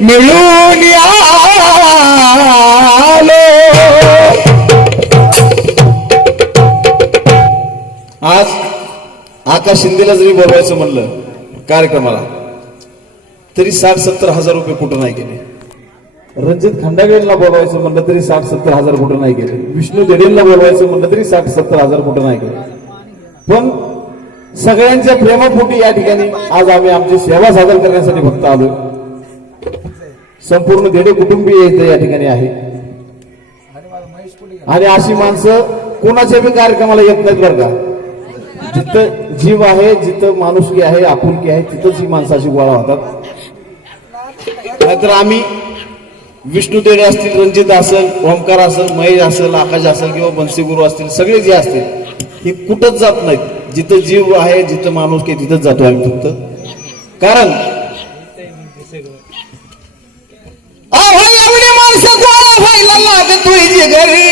मिळून आलो. आज आकाश शिंदेला जरी बोलवायचं म्हणलं कार्यक्रमाला तरी साठ सत्तर हजार रुपये कुठं नाही गेले. रणजित खंडागेला बोलवायचं म्हणलं तरी साठ सत्तर हजार कुठं नाही गेले. विष्णू जडेलला बोलवायचं म्हणलं तरी साठ सत्तर हजार कुठं नाही गेले. पण सगळ्यांच्या प्रेमापोटी या ठिकाणी आज आम्ही आमची सेवा सादर करण्यासाठी फक्त आलो संपूर्ण देडे कुटुंबीय इथे या ठिकाणी आहे. आणि अशी माणसं कोणाच्या बी कार्यक्रमाला येत नाहीत बरं का. जिथं जीव आहे जिथं माणुसकी आहे आपुलकी आहे तिथंच ही माणसाची गोळा होतात. नाहीतर आम्ही विष्णू देणे असतील रणजित असेल ओमकार असेल महेश असेल आकाश असेल किंवा बंसीगुरु असतील सगळे जे असतील हे कुठंच जात नाहीत. जिथं जीव आहे जिथं माणूस की तिथंच जातो आम्ही फक्त. कारण घरी.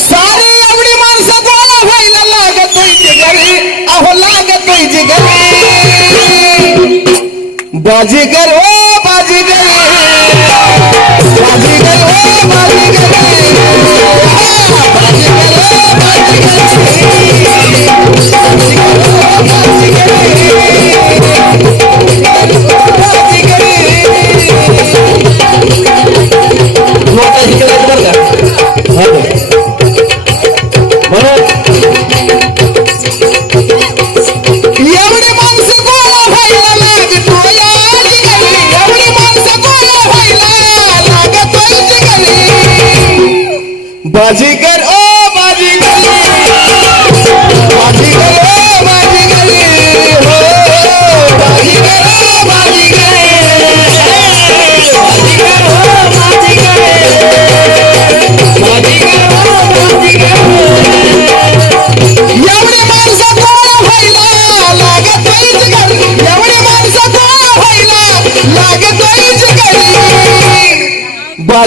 सारी एवढी माणसं गोळा व्हायला लागतोय जे घरी. अहो लागतोय जे घरी. बाजीगर ओ बाजीगर बाजीगर.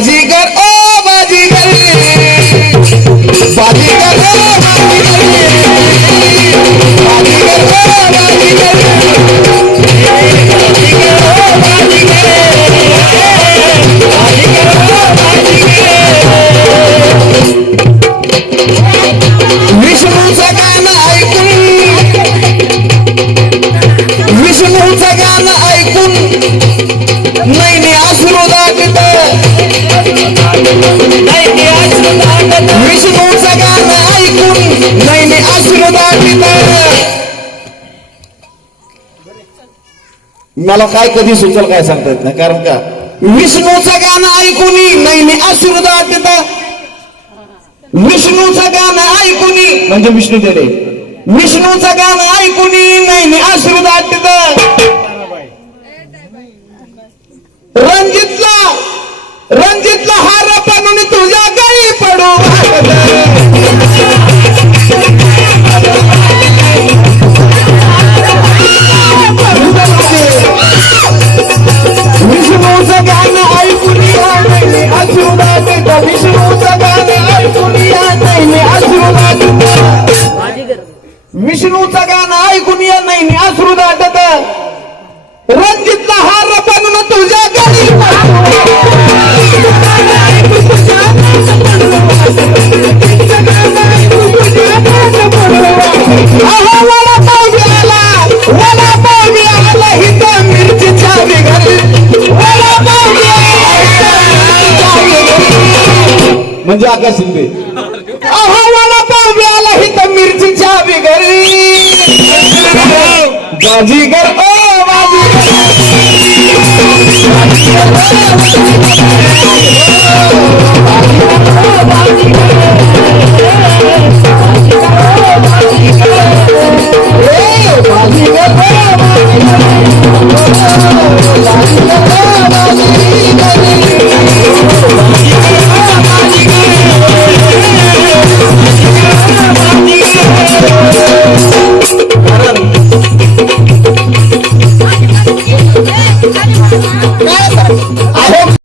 बाजीगर ओ विष्णूचं गाणं ऐकून नैनी अश्रू मला काय कधी सुचल काय सांगता येत नाही. कारण का? विष्णूचं गाणं ऐकून नैनी अश्रू दाटत विष्णूचं गाणं ऐकून म्हणजे विष्णू देणे. विष्णूचं गाणं ऐकून नाही अश्रू दाटत रणजितला रणजितला विष्णूचं गाणं ऐकून नाही अश्रू दाटत विष्णूचं गाणं ऐकून या नाही अश्रू दाटत. रंजितला हार बनून तुझ्या घरी. अहो म्हणजे आकाश शिंदे अहवाला पाव्याला हित तो मिरचीच्या बिगरी बाजीगर ओ बाजीगर।